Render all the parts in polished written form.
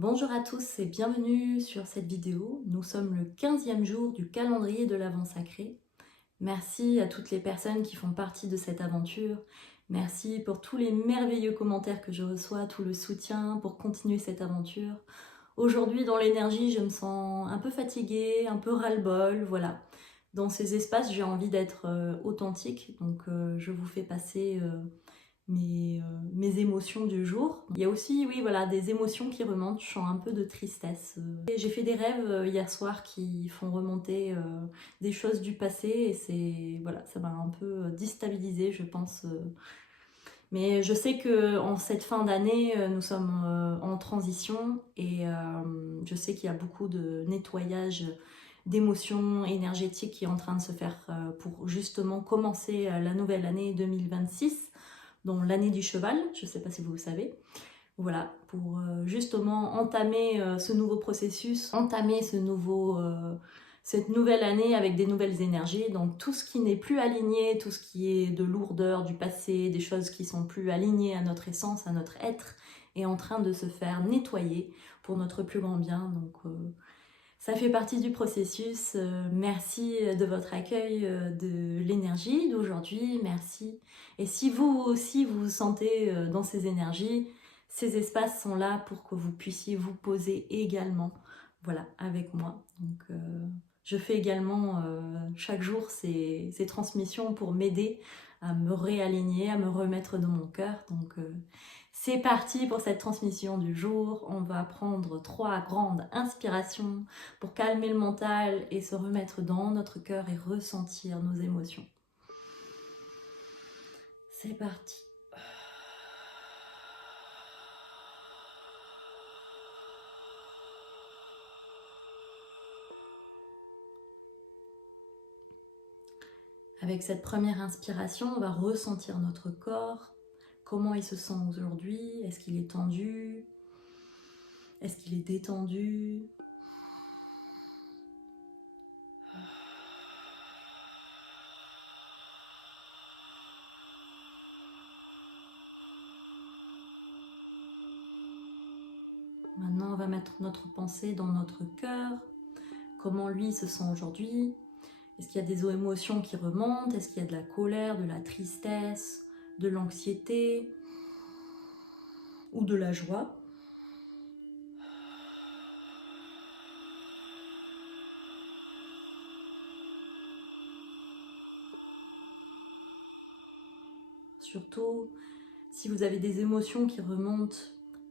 Bonjour à tous et bienvenue sur cette vidéo. Nous sommes le 15e jour du calendrier de l'Avent sacré. Merci à toutes les personnes qui font partie de cette aventure. Merci pour tous les merveilleux commentaires que je reçois, tout le soutien pour continuer cette aventure. Aujourd'hui, dans l'énergie, je me sens un peu fatiguée, un peu ras-le-bol, voilà. Dans ces espaces, j'ai envie d'être authentique, donc je vous fais passer mes émotions du jour. Il y a aussi, oui, voilà, des émotions qui remontent. Je sens un peu de tristesse. J'ai fait des rêves hier soir qui font remonter des choses du passé et voilà, ça m'a un peu déstabilisée, je pense. Mais je sais que en cette fin d'année, nous sommes en transition et je sais qu'il y a beaucoup de nettoyage d'émotions énergétiques qui est en train de se faire pour justement commencer la nouvelle année 2026, dont l'année du cheval, je ne sais pas si vous le savez. Voilà, pour justement entamer ce nouveau processus, entamer cette nouvelle année avec des nouvelles énergies. Donc tout ce qui n'est plus aligné, tout ce qui est de lourdeur du passé, des choses qui sont plus alignées à notre essence, à notre être, est en train de se faire nettoyer pour notre plus grand bien. Donc ça fait partie du processus. Merci de votre accueil de l'énergie d'aujourd'hui. Merci. Et si vous aussi vous vous sentez dans ces énergies, ces espaces sont là pour que vous puissiez vous poser également, voilà, avec moi. Donc, je fais également chaque jour ces transmissions pour m'aider à me réaligner, à me remettre dans mon cœur. Donc, c'est parti pour cette transmission du jour. On va prendre 3 grandes inspirations pour calmer le mental et se remettre dans notre cœur et ressentir nos émotions. C'est parti. Avec cette première inspiration, on va ressentir notre corps. Comment il se sent aujourd'hui? Est-ce qu'il est tendu? Est-ce qu'il est détendu? Maintenant, on va mettre notre pensée dans notre cœur. Comment lui se sent aujourd'hui? Est-ce qu'il y a des émotions qui remontent? Est-ce qu'il y a de la colère, de la tristesse, de l'anxiété ou de la joie? Surtout, si vous avez des émotions qui remontent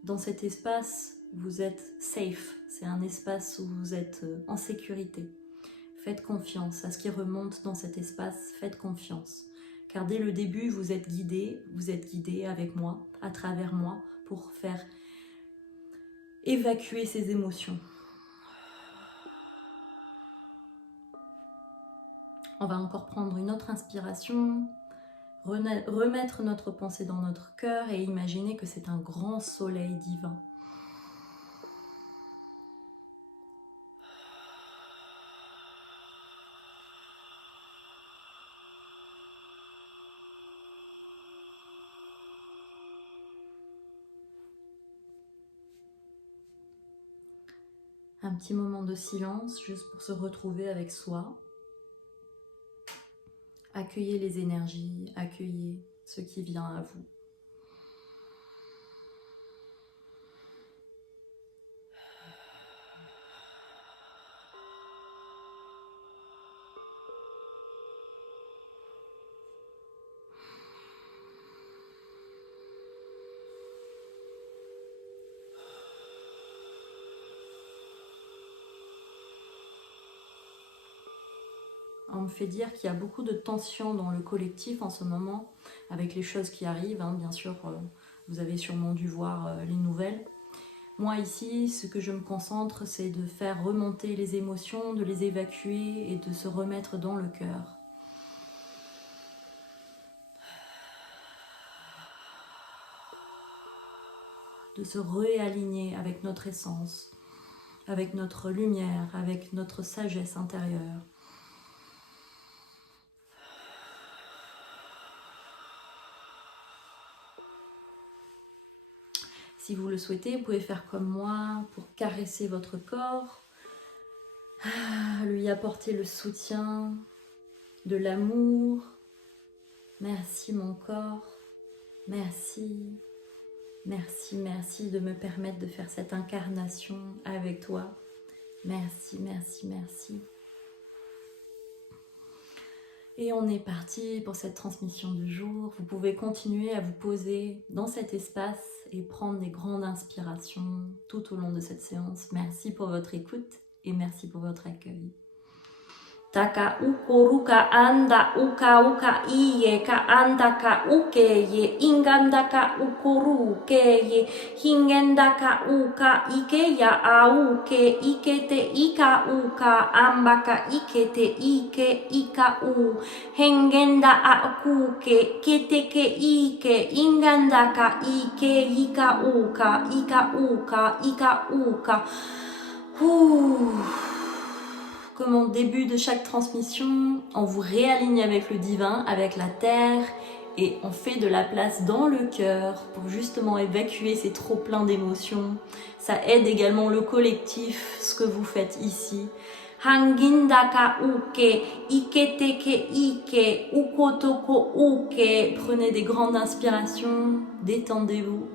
dans cet espace, vous êtes safe. C'est un espace où vous êtes en sécurité. Faites confiance à ce qui remonte dans cet espace, faites confiance. Car dès le début, vous êtes guidé avec moi, à travers moi, pour faire évacuer ces émotions. On va encore prendre une autre inspiration, remettre notre pensée dans notre cœur et imaginer que c'est un grand soleil divin. Un petit moment de silence, juste pour se retrouver avec soi. Accueillez les énergies, accueillez ce qui vient à vous. On me fait dire qu'il y a beaucoup de tension dans le collectif en ce moment, avec les choses qui arrivent. Bien sûr, vous avez sûrement dû voir les nouvelles. Moi ici, ce que je me concentre, c'est de faire remonter les émotions, de les évacuer et de se remettre dans le cœur. De se réaligner avec notre essence, avec notre lumière, avec notre sagesse intérieure. Si vous le souhaitez, vous pouvez faire comme moi pour caresser votre corps, lui apporter le soutien, de l'amour. Merci mon corps, merci, merci, merci de me permettre de faire cette incarnation avec toi. Merci, merci, merci. Et on est parti pour cette transmission du jour. Vous pouvez continuer à vous poser dans cet espace et prendre des grandes inspirations tout au long de cette séance. Merci pour votre écoute et merci pour votre accueil. Taka ukoruka anda uka uka iye ka anda ka uke ye inganda ka ukoru ke ye hingenda ka uka ike ya auke ikete ika uka ambaka ikete ike ika u hengenda a kuke keteke ike inganda ka ike ika uka ika uka ika uka. Comme au début de chaque transmission, on vous réaligne avec le divin, avec la terre, et on fait de la place dans le cœur pour justement évacuer ces trop pleins d'émotions. Ça aide également le collectif, ce que vous faites ici. Hangindaka uke, iketeke ike, ukotoko uke. Prenez des grandes inspirations, détendez-vous.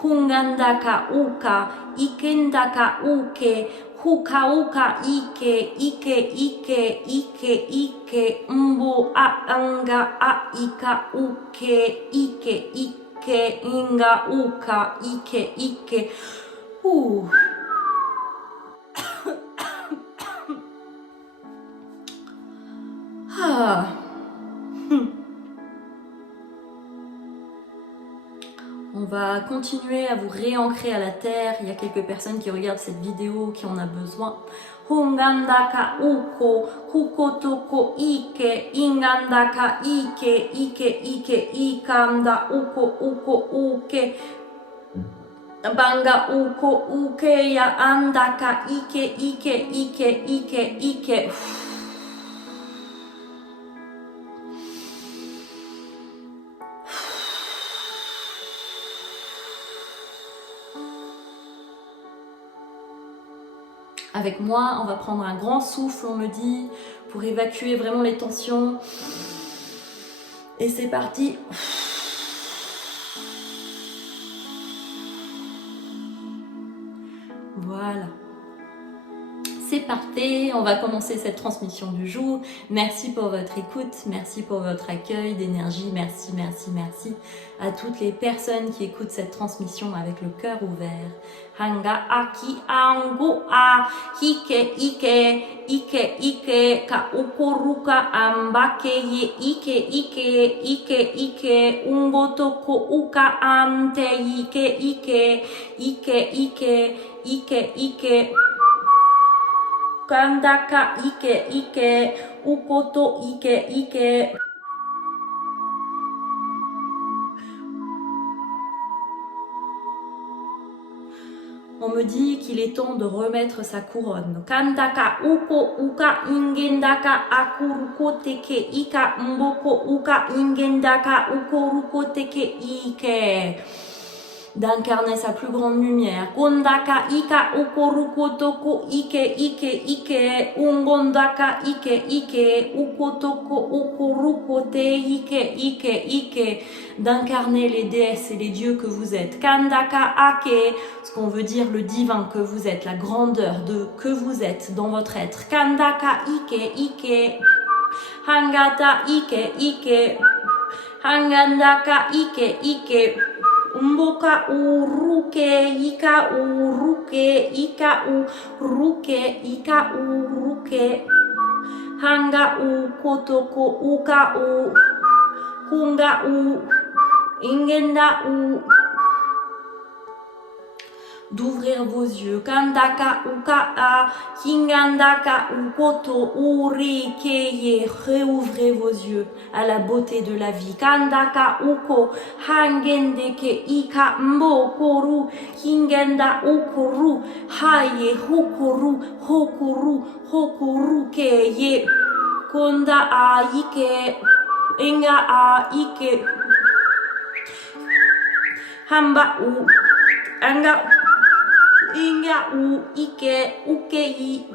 Hungandaka uka, ikendaka uke, huka uka ike, ike ike, ike ike, mbo a anga a ika uke, ike ike, inga uka, ike ike. On va continuer à vous réancrer à la terre. Il y a quelques personnes qui regardent cette vidéo qui en a besoin. Hungandaka uko, hukotoko ike, ingandaka ike, ike ike, ikanda uko uko uke. Banga uko uke ya andaka ike ike ike ike ike. Avec moi, on va prendre un grand souffle, on me dit, pour évacuer vraiment les tensions. Et c'est parti. Voilà. C'est parti, on va commencer cette transmission du jour. Merci pour votre écoute, merci pour votre accueil d'énergie, merci, merci, merci à toutes les personnes qui écoutent cette transmission avec le cœur ouvert. Hanga aki angu a hike ike ike ike ka ukoruka ambake ye ike ike ike ike ungotoko uka ante ike ike ike ike ike ike Kandaka ike ike, ukoto ike ike. On me dit qu'il est temps de remettre sa couronne. Kandaka uko uka ingendaka akuruko teke ika mboko uka ingendaka ukuruko teke ike. D'incarner sa plus grande lumière. Kondaka ika ukoruko toko ike ike ike. Ungondaka ike ike. Ukotoko ukoruko te ike ike ike. D'incarner les déesses et les dieux que vous êtes. Kandaka ake. Ce qu'on veut dire le divin que vous êtes. La grandeur de que vous êtes dans votre être. Kandaka ike ike. Hangata ike ike. Hangandaka ike ike. Mboka uruke, ika uruke, ika uruke, ika uruke. Hanga u kotoko uka u, hunga u, ingenda u. D'ouvrir vos yeux. Kandaka uka a, hingandaka ukoto urikeye. Réouvrez vos yeux à la beauté de la vie. Kandaka uko, hangendeke ika mbokoru, hingenda ukoru, haye hokoru, hokoru, hokoru keye. Konda a ike, inga a ike. Hamba u. anga inga u ike ukei.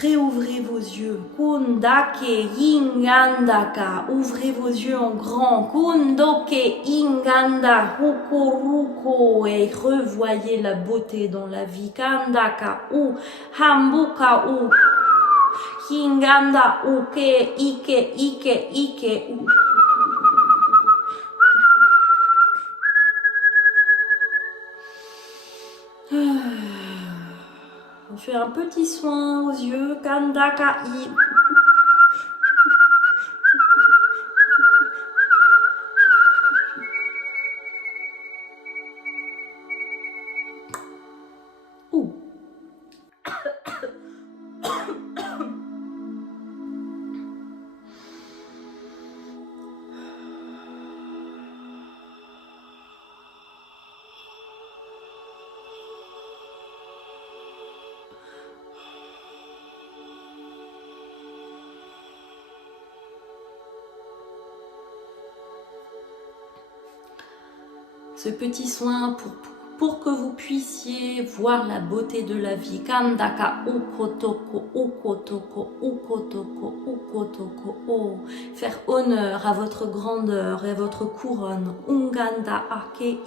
Réouvrez vos yeux. Kundake ingandaka. Ouvrez vos yeux en grand. Kundoke inganda hukuruko. Et revoyez la beauté dans la vie. Kandaka u hambuka u. Hinganda uke ike ike ike u. On fait un petit soin aux yeux. Kandaka i. Ou. Ce petit soin pour que vous puissiez voir la beauté de la vie. Kandaka ukotoko, ukotoko, ukotoko, ukotoko, oh. Faire honneur à votre grandeur et votre couronne. Unganda akei,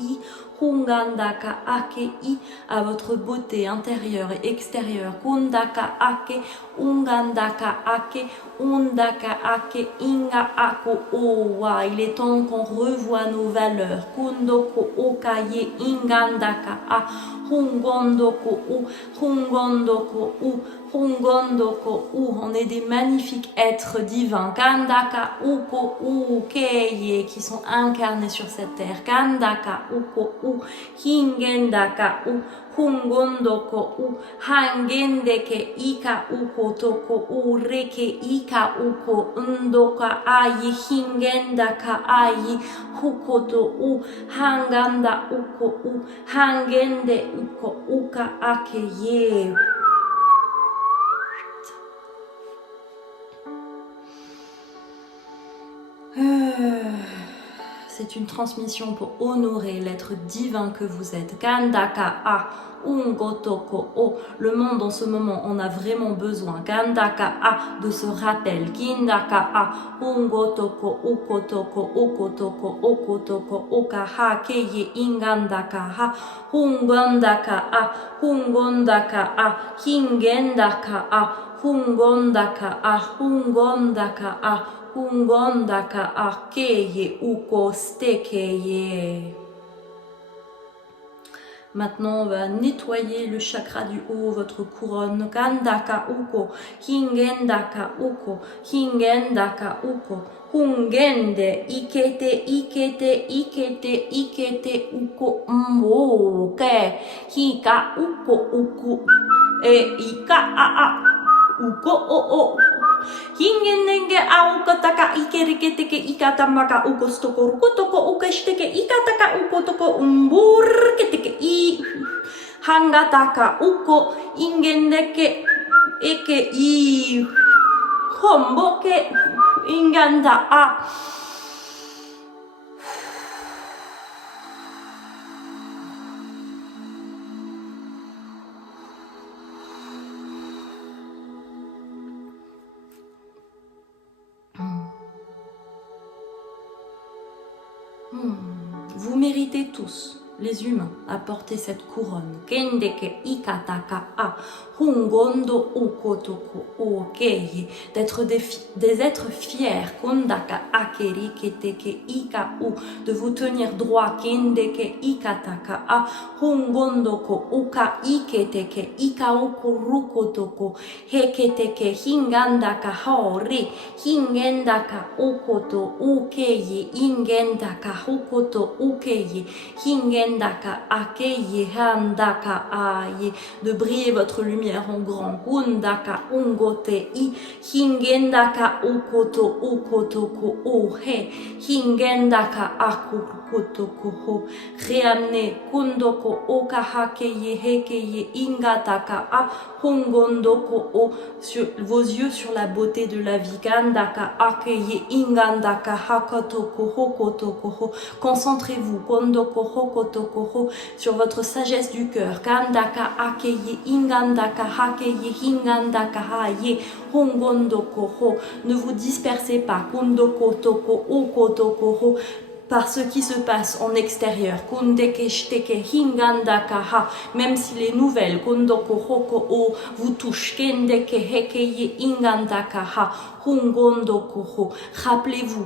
Hungandaka akei, à votre beauté intérieure et extérieure. Kundaka ake, Ungandaka ake, Undaka ake, Inga ako, oh. Wow. Il est temps qu'on revoie nos valeurs. Kundoko okaye, Ingandaka a, Hungondoko u, Hungondoko u, Hungondoko u. On est des magnifiques êtres divins. Kandaka uko ukeye, qui sont incarnés sur cette terre. Kandaka uko u, Hingendaka u, Hungondoko u, Hangendeke ika uko toko u, Reke ika uko, Ndoka ayi, Hingendaka ayi, Hukoto u, Hanganda uko u, Hangende uko uka akeye. C'est une transmission pour honorer l'être divin que vous êtes. Kandaka a, Ungotoko o. Le monde en ce moment en a vraiment besoin. Kandaka a, de ce rappel. Kindaka a, Ungotoko, Ukotoko, Okotoko, Okotoko, Okaha, Keye, Ingandaka ha, Hungondaka a, Hungondaka a, Hingendaka a, Hungondaka a, Hungondaka a, Hungondaka akeye uko stekeye. Maintenant, on va nettoyer le chakra du haut, votre couronne. Kandaka uko, Hingendaka uko, Hingendaka uko, Hungende, Ikete, Ikete, Ikete, Ikete uko, Mwoke, Hika uko uko, Ika a, uko o. Hingenenge aukataka ikeriketeke ikatamaka ukostoko rukotoko ukeshteke ikataka ukotoko umburketeke I hangataka uko ingendeke eke I homboke inganda a. Vous méritez tous, les humains, à porter cette couronne. Kendeke ikataka a, hungondo ukotoko okeye, d'être des êtres fiers. Kondaka akeri keteke ika u, de vous tenir droit. Kendeke ikataka a, hungondoko uka iketeke ika uko rukotoko, heketeke hingandaka haori, hingendaka ukoto ukeye, ingendaka hukoto ukeye, hingen hingendaka akeye handaka aye, de briller votre lumière en grand, undaka ungote i, hingendaka ukoto ukotoko ohe, hingendaka akukotoko ho, reamne kundoko okahakeye hekeye ingataka a, hongondoko o, sur vos yeux sur la beauté de la vie, kandaka akeye ingandaka hakotoko hokotoko ho, concentrez-vous kondoko hokotoko ho, sur votre sagesse du cœur, kandaka akeye ingandaka hakeye hingandaka haye hongondoko ho, ne vous dispersez pas kondoko toko okotoko ho, par ce qui se passe en extérieur, même si les nouvelles vous touchent, rappelez-vous,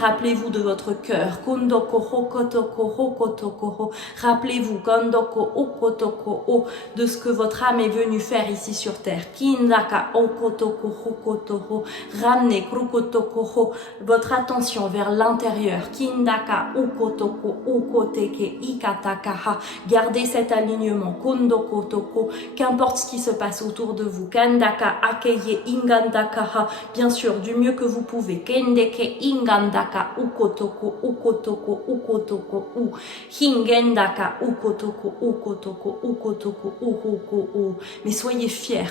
rappelez-vous de votre cœur, rappelez-vous de ce que votre âme est venue faire ici sur terre. Ramenez votre attention vers l'intérieur. Gardez cet alignement. Qu'importe ce qui se passe autour de vous. Bien sûr, du mieux que vous pouvez. Mais soyez fiers.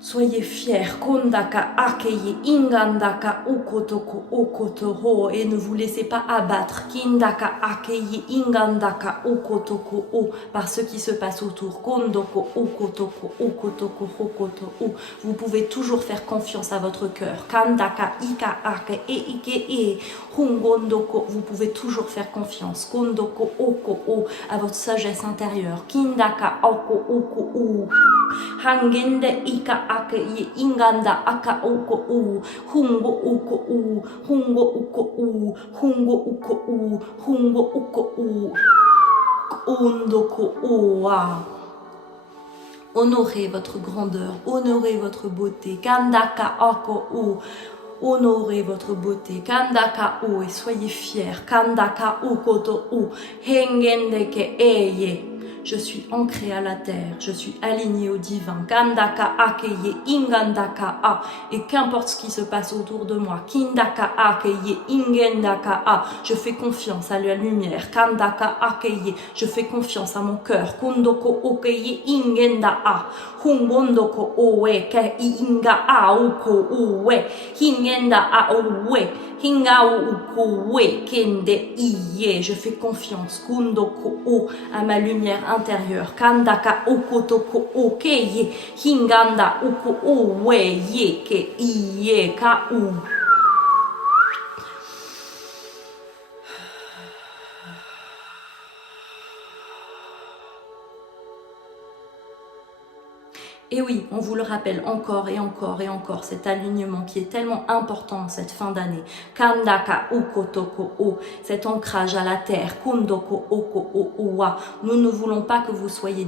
Soyez fiers, kondaka akeye ingandaka ukotoko okotoho, et ne vous laissez pas abattre, kindaka akeye ingandaka ukotoko o, par ce qui se passe autour, kondoko ukotoko ukotoko hokoto o. Vous pouvez toujours faire confiance à votre cœur, kandaka ika ake e ike e, hungondoko, vous pouvez toujours faire confiance, kondoko oko o, à votre sagesse intérieure, kindaka oko oko o. Hangende ika ake ye inganda aka oko u, hungo uko u, hungo uko u, hungo uko u, hungo uko u, undoko uwa. Honorez votre grandeur, honorez votre beauté, kandaka ako u. Honorez votre beauté, kandaka u, et soyez fiers, kandaka ukoto u, hengendeke eye. Je suis ancré à la terre, je suis aligné au divin. Kandaka akeye ingandaka a. Et qu'importe ce qui se passe autour de moi, kindaka akeye ingendaka a. Je fais confiance à la lumière. Kandaka akeye. Je fais confiance à mon cœur. Kundoko okeye ingenda a. Hungondoko owe ke inga a uko uwe. Hingenda a uwe. Hinga uko we kende iye. Je fais confiance. Kundoko o à ma lumière intérieure. Kandaka okotoko okeye. Hinganda uko owe ye ke iye ka u. Et oui, on vous le rappelle encore et encore et encore, cet alignement qui est tellement important en cette fin d'année. Kandaka ukotoko o, cet ancrage à la terre. Kundoko oko o owa. Nous ne voulons pas que vous soyez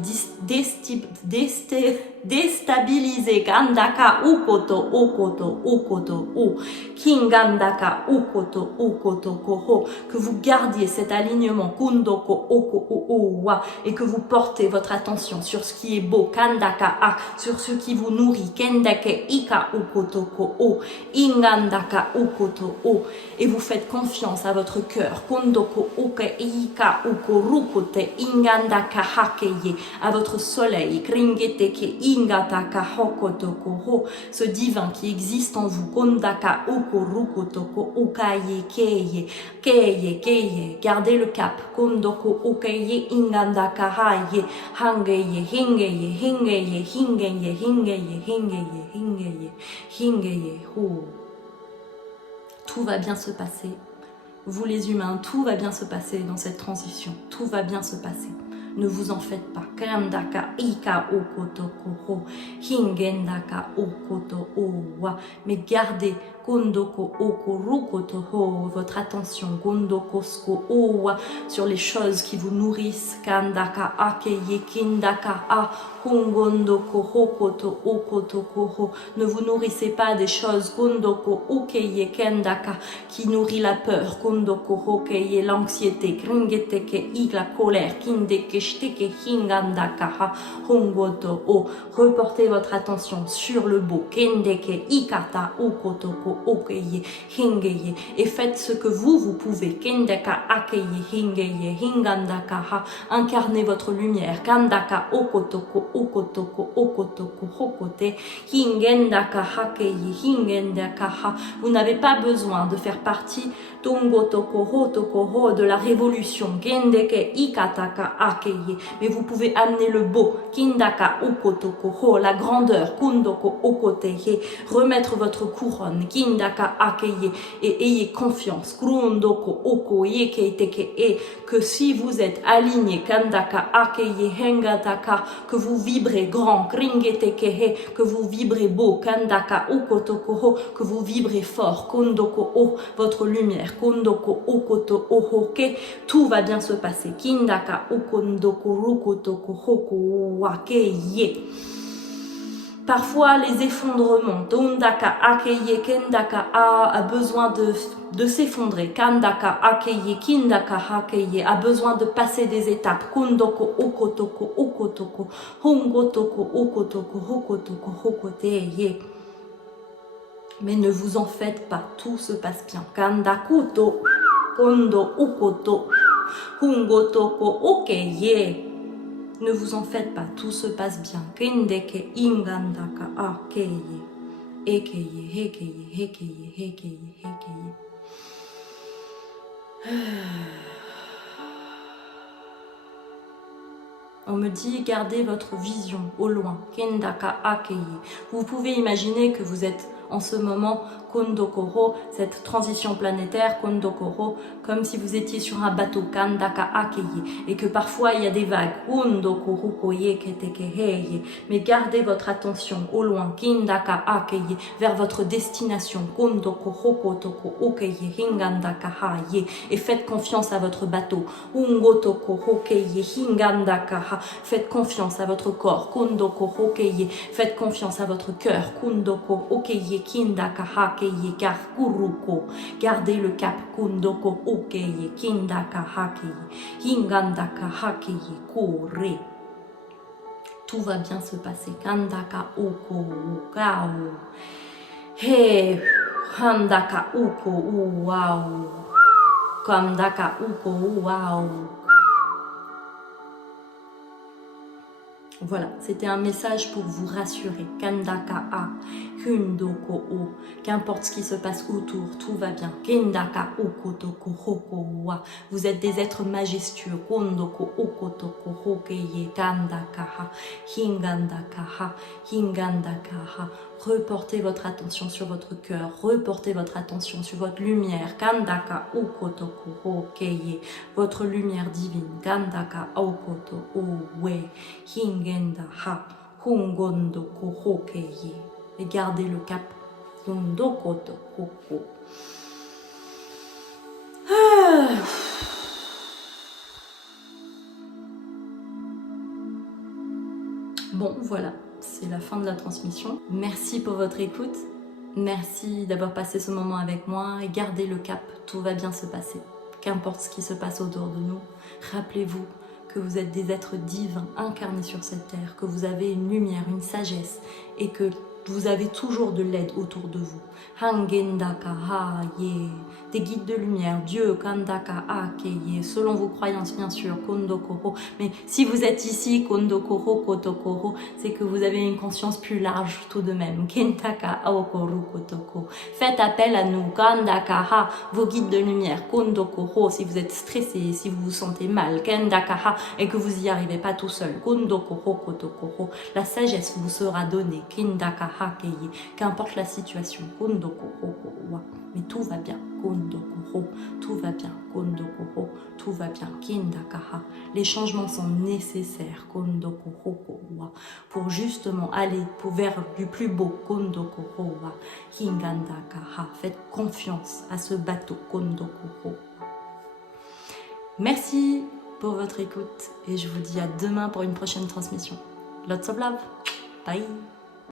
déstabilisés. Kandaka ukoto okoto okoto o. Kingandaka ukoto okoto koho. Que vous gardiez cet alignement. Kundoko oko o owa. Et que vous portez votre attention sur ce qui est beau. Kandaka a. Sur ce qui vous nourrit, kendake ika ukotoko o, ingandaka ukoto o, et vous faites confiance à votre cœur, kondoko uke ika ukorukote ingandaka hakeye, à votre soleil, kringeteke ingataka hokotoko ho, ce divin qui existe en vous, kondaka ukorukotoko ukaye keye, keye keye, gardez le cap, kondoko ukeye ingandaka haye, hangeye hingeye hingeye hingeye hingeye, hingeye, hingeye, hingeye, hingeye, oh. Tout va bien se passer. Vous les humains, tout va bien se passer dans cette transition. Tout va bien se passer. Ne vous en faites pas. Kandaka ika okotoko ho. Hingendaka okoto owa. Mais gardez kondoko okorukoto ho. Votre attention kondoko sko owa sur les choses qui vous nourrissent. Kandaka akeye kindaka a. Hongondoko hokoto okotoko ho. Ne vous nourrissez pas des choses kondoko okeye kendaka qui nourrit la peur, kondoko hokeye l'anxiété, kringeteke i la colère, kindeke shteke hingandaka ha hongoto o. Reportez votre attention sur le beau, kendeke ikata okotoko okeye hingeye et faites ce que vous pouvez, kendaka akeye hingeye hingandaka ha. Incarnez votre lumière, kandaka okotoko okotoko okotoko hokote hingendaka hakeye hingendaka ha. Vous n'avez pas besoin de faire partie de la révolution, gendeke ikataka akeye, mais vous pouvez amener le beau, kindaka okotoko, la grandeur, kundoko okoteye, remettre votre couronne, kindaka akeye, et ayez confiance, krundoko okoye keiteke e, que si vous êtes aligné, kandaka akeye hengataka, que vous vibrez grand, kringeteke, que vous vibrez beau, kandaka okotoko, que vous vibrez fort, kundoko o, votre lumière, kondoko okoto ohoke, tout va bien se passer. Kindaka okondoko rukotoko hoko wakeye. Parfois, les effondrements, tondaka akeye kendaka a besoin de s'effondrer. Kandaka akeye kindaka akeye a besoin de passer des étapes. Kondoko okotoko okotoko hongotoko okotoko hokotoko hokoteye. Mais ne vous en faites pas, tout se passe bien. Kandakuto, kondo ukoto, hungotoko okeye. Ne vous en faites pas, tout se passe bien. Kendeke ingandaka akeye. Ekeye, hekeye, hekeye, hekeye, hekeye. On me dit, gardez votre vision au loin. Kendaka akeye. Vous pouvez imaginer que vous êtes en ce moment Kondokoro, cette transition planétaire Kondokoro, comme si vous étiez sur un bateau Kandaka akeye, et que parfois il y a des vagues Kondokoro koye ketekeheye. Mais gardez votre attention au loin Kindaka akeye, vers votre destination Kondokoro kotoko okeye hingandaka haye, et faites confiance à votre bateau Ungotoko hokeye hingandaka ha. Faites confiance à votre corps Kondoko hokeye, faites confiance à votre cœur Kondoko okeye kindaka hakeye karkuruko. Gardez le cap Kondoko okeye kindaka hakeye hingandaka hakeye kore. Tout va bien se passer. Kandaka oko ukao. He handaka uko uwao. Kandaka uko uwao. Voilà, c'était un message pour vous rassurer. Kandaka a, hundoko o. Qu'importe ce qui se passe autour, tout va bien. Kendaka okotoko hoko wa. Vous êtes des êtres majestueux. Kondoko okotoko hokeye kandaka ha. Hingandaka ha. Hingandaka ha. Reportez votre attention sur votre cœur. Reportez votre attention sur votre lumière. Kandaka okotoko hokeye. Votre lumière divine. Kandaka okoto owe. Hingenda ha. Hongondoko hokeye. Et gardez le cap. Yondokoto hoko. Bon, voilà, c'est la fin de la transmission. Merci pour votre écoute. Merci d'avoir passé ce moment avec moi et gardez le cap, tout va bien se passer. Qu'importe ce qui se passe autour de nous, rappelez-vous que vous êtes des êtres divins incarnés sur cette terre, que vous avez une lumière, une sagesse et que vous avez toujours de l'aide autour de vous. Hangendaka haye, des guides de lumière, Dieu, Kandaka akeye, selon vos croyances bien sûr, Kondokoro. Mais si vous êtes ici, Kondokoro, Kotokoro, c'est que vous avez une conscience plus large tout de même. Kentaka aokoru kotoko. Faites appel à nous, Kandaka ha, vos guides de lumière, Kondokoro, si vous êtes stressé, si vous vous sentez mal, Kendaka ha, et que vous n'y arrivez pas tout seul, Kondokoro, Kotokoro. La sagesse vous sera donnée, Kindaka hakeye, qu'importe la situation, Kondokoro wa. Mais tout va bien, Kondokoro, tout va bien, Kondokoro, tout va va bien. Kindakaha. Les changements sont nécessaires. Kondoko hoko wa. Pour justement aller vers du plus beau. Kondoko ho wa. Hingandakaha. Faites confiance à ce bateau. Kondoko ho. Merci pour votre écoute et je vous dis à demain pour une prochaine transmission. Lots of love. Bye.